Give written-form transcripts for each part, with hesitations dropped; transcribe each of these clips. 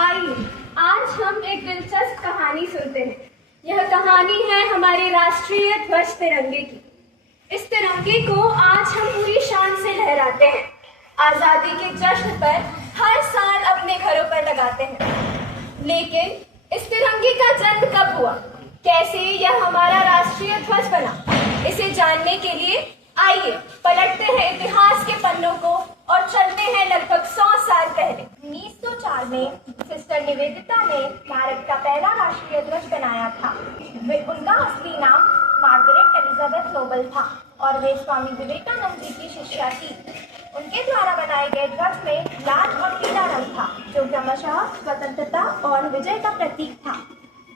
आइए आज हम एक दिलचस्प कहानी सुनते हैं। यह कहानी है हमारे राष्ट्रीय ध्वज तिरंगे की। इस तिरंगे को आज हम पूरी शान से लहराते हैं। आजादी के जश्न पर हर साल अपने घरों पर लगाते हैं। लेकिन इस तिरंगे का जन्म कब हुआ, कैसे यह हमारा राष्ट्रीय ध्वज बना, इसे जानने के लिए आइए पलटते हैं इतिहास के पन्नों को और चलते हैं लगभग 100 साल पहले। 1904 में सिस्टर निवेदिता ने भारत का पहला राष्ट्रीय ध्वज बनाया था। उनका असली नाम मार्गरेट एलिजाबेथ नोबल था और वे स्वामी विवेकानंद जी की शिष्या थी। उनके द्वारा बनाए गए ध्वज में लाल और पीला रंग था, जो क्रमशः स्वतंत्रता और विजय का प्रतीक था।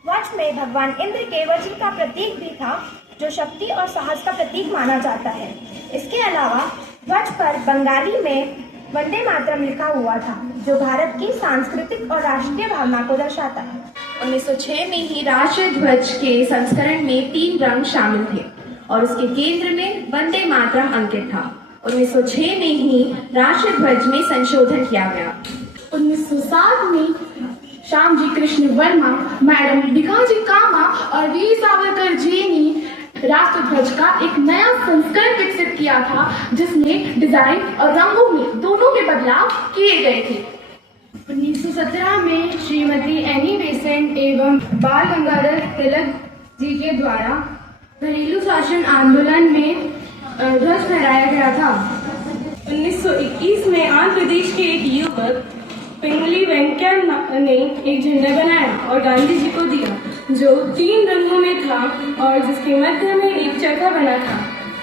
ध्वज में भगवान इंद्र के वज्र का प्रतीक भी था, जो शक्ति और साहस का प्रतीक माना जाता है। इसके अलावा ध्वज पर बंगाली में वंदे मातरम लिखा हुआ था, जो भारत की सांस्कृतिक और राष्ट्रीय भावना को दर्शाता है। 1906 में ही राष्ट्रीय ध्वज के संस्करण में 3 रंग शामिल थे और उसके केंद्र में वंदे मातरम अंकित था। 1906 में ही राष्ट्रीय ध्वज में संशोधन किया गया। 1907 में श्याम जी कृष्ण वर्मा, मैडम भिखाजी कामा और वीर सावरकर जी ने राष्ट्रध्वज का एक नया संस्करण विकसित किया था, जिसमें डिजाइन और रंगों में दोनों में बदलाव किए गए थे। 1917 में श्रीमती एनी बेसेंट एवं बाल गंगाधर तिलक जी के द्वारा घरेलू शासन आंदोलन में ध्वज फहराया गया था। 1921 में आंध्र प्रदेश के एक युवक पिंगली वेंकैया ने एक झंडा बनाया और गांधी जी को दिया, जो 3 रंगों में था और जिसके मध्य में एक चरखा बना था।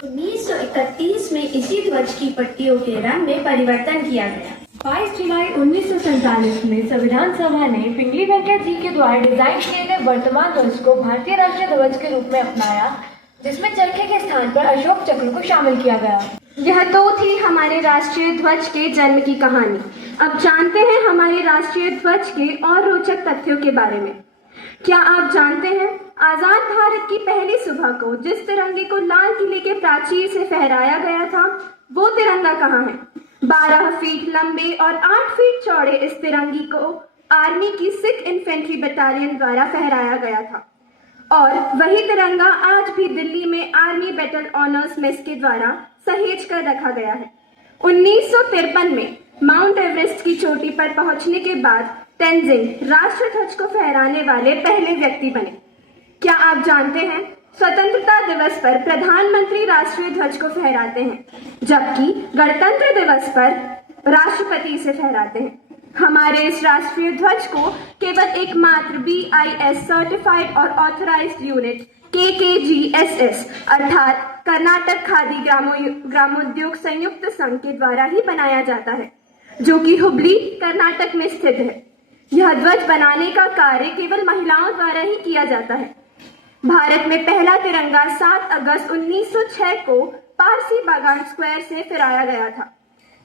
1931 में इसी ध्वज की पट्टियों के रंग में परिवर्तन किया गया। 22 जुलाई 1947 में संविधान सभा ने पिंगली वेंकैया जी के द्वारा डिजाइन किए गए वर्तमान ध्वज को भारतीय राष्ट्रीय ध्वज के रूप में अपनाया, जिसमें चरखे के स्थान पर अशोक चक्र को शामिल किया गया। यह तो थी हमारे राष्ट्रीय ध्वज के जन्म की कहानी। अब जानते हैं हमारे राष्ट्रीय ध्वज के और रोचक तथ्यों के बारे में। क्या आप जानते हैं, आजाद भारत की पहली सुबह को जिस तिरंगे को लाल किले के प्राचीर से फहराया गया था, वो तिरंगा कहाँ है? 12 फीट लंबे और 8 फीट चौड़े इस तिरंगे को आर्मी की सिख इन्फेंट्री बटालियन द्वारा फहराया गया था और वही तिरंगा आज भी दिल्ली में आर्मी बैटल ऑनर्स मेस के द्वारा सहेज कर रखा गया है। 1953 में माउंट एवरेस्ट की चोटी पर पहुंचने के बाद तेंजिंग राष्ट्र ध्वज को फहराने वाले पहले व्यक्ति बने। क्या आप जानते हैं, स्वतंत्रता दिवस पर प्रधानमंत्री राष्ट्रीय ध्वज को फहराते हैं, जबकि गणतंत्र दिवस पर राष्ट्रपति इसे फहराते हैं। हमारे इस राष्ट्रीय ध्वज को केवल एकमात्र BIS सर्टिफाइड और ऑथराइज्ड यूनिट KKGSS अर्थात कर्नाटक खादी ग्रामोद्योग संयुक्त संघ के द्वारा ही बनाया जाता है, जो कि हुबली कर्नाटक में स्थित है। यह ध्वज बनाने का कार्य केवल महिलाओं द्वारा ही किया जाता है। भारत में पहला तिरंगा 7 अगस्त 1906 को पारसी बागान स्क्वायर से फहराया गया था,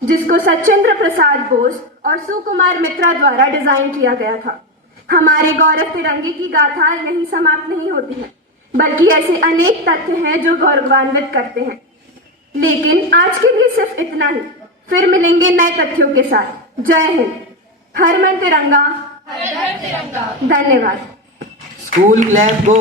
जिसको सचिंद्र प्रसाद बोस और सुकुमार मित्रा द्वारा डिजाइन किया गया था। हमारे गौरव तिरंगे की गाथा यहीं समाप्त नहीं होती है, बल्कि ऐसे अनेक तथ्य हैं जो गौरवान्वित करते हैं। लेकिन आज के लिए सिर्फ इतना ही, फिर मिलेंगे नए तथ्यों के साथ। जय हिंद, हर मन तिरंगा, धन्यवाद। स्कूल क्लैप गो।